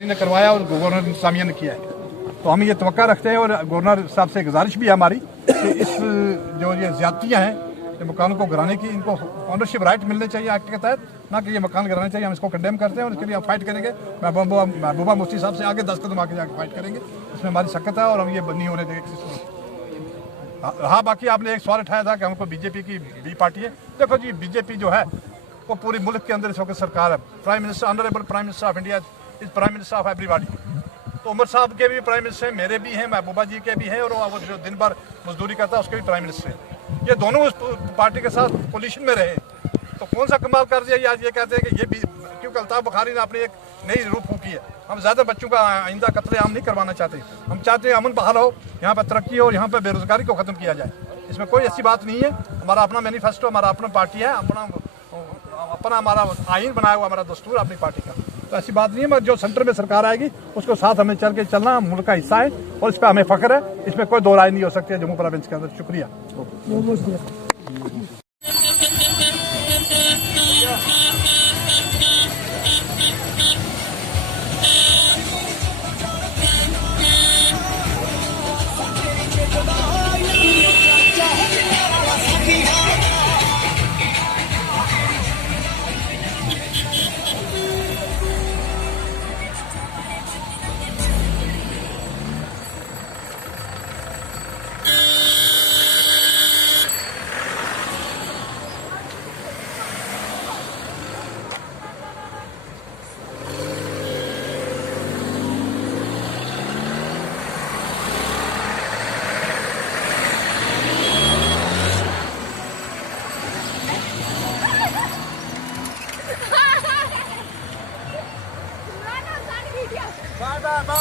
ने करवाया और गवर्नर इंतजामिया ने किया है। तो हम ये तवक्का रखते हैं और गवर्नर साहब से गुजारिश भी है हमारी कि इस जो ये ज्यादतियाँ हैं ये मकानों को गिराने की, इनको ऑनरशिप राइट मिलने चाहिए एक्ट के तहत, ना कि ये मकान गिराने चाहिए। हम इसको कंडेम करते हैं और इसके लिए हम फाइट करेंगे। महबूबा मुफ्ती साहब से आगे 10 कदम आगे जाकर फाइट करेंगे। इसमें हमारी शक्कत है और हम ये नहीं होने देंगे। हाँ, बाकी आपने एक सवाल उठाया था कि हमको बीजेपी की बी पार्टी है। देखो जी, बीजेपी जो है वो पूरी मुल्क के अंदर इस वक्त सरकार है। Prime minister, honourable prime minister of India is prime minister of everybody. तो उमर साहब के भी प्राइम मिनिस्टर हैं, मेरे भी हैं, महबूबा जी के भी हैं, और वो जो दिन भर मजदूरी करता है उसके भी प्राइम मिनिस्टर हैं। ये दोनों उस पार्टी के साथ कोलिशन में रहे, तो कौन सा कमाल कर दिया आज ये कहते हैं कि ये भी, क्योंकि अल्ताफ बुखारी ने अपनी एक नई रूप फूकी है। हम ज़्यादा बच्चों का आइंदा कत्लेआम नहीं करवाना चाहते। हम चाहते हैं अमन बहाल हो, यहाँ पर तरक्की हो और यहाँ पर बेरोजगारी को ख़त्म किया जाए। इसमें कोई ऐसी बात नहीं है। हमारा अपना मैनिफेस्टो, हमारा अपना पार्टी है, अपना हमारा आइन बनाया हुआ हमारा दस्तूर अपनी पार्टी का। तो ऐसी बात नहीं है, मगर जो सेंटर में सरकार आएगी उसको साथ हमें चल के चलना, मुल्क का हिस्सा है और इस पर हमें फख्र है। इसमें कोई दो राय नहीं हो सकती है जम्मू प्रोविंस के अंदर। शुक्रिया।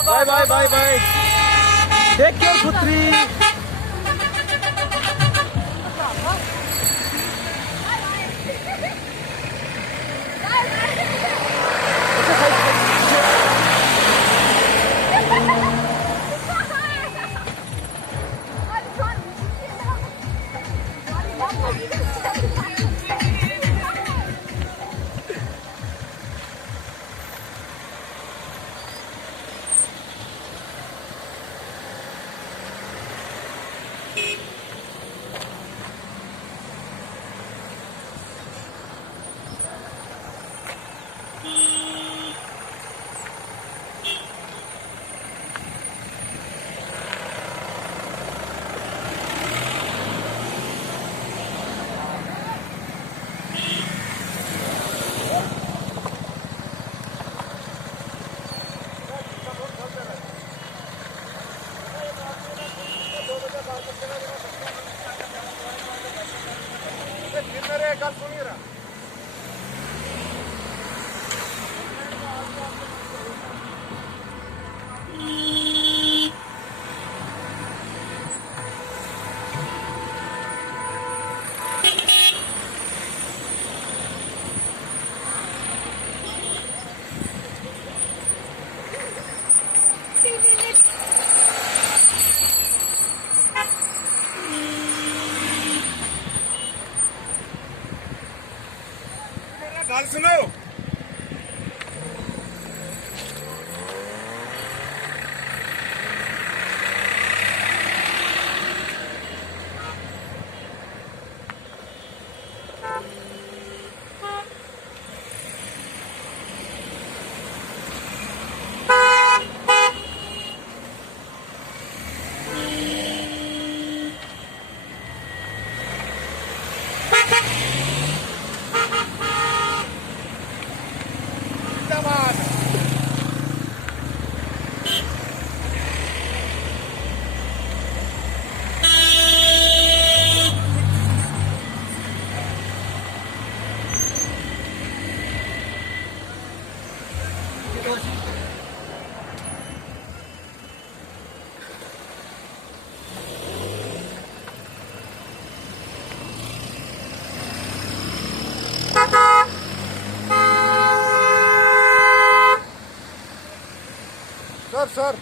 Bye bye bye bye, take care पुत्री। गल सुनिए ना। गल सुनो। सर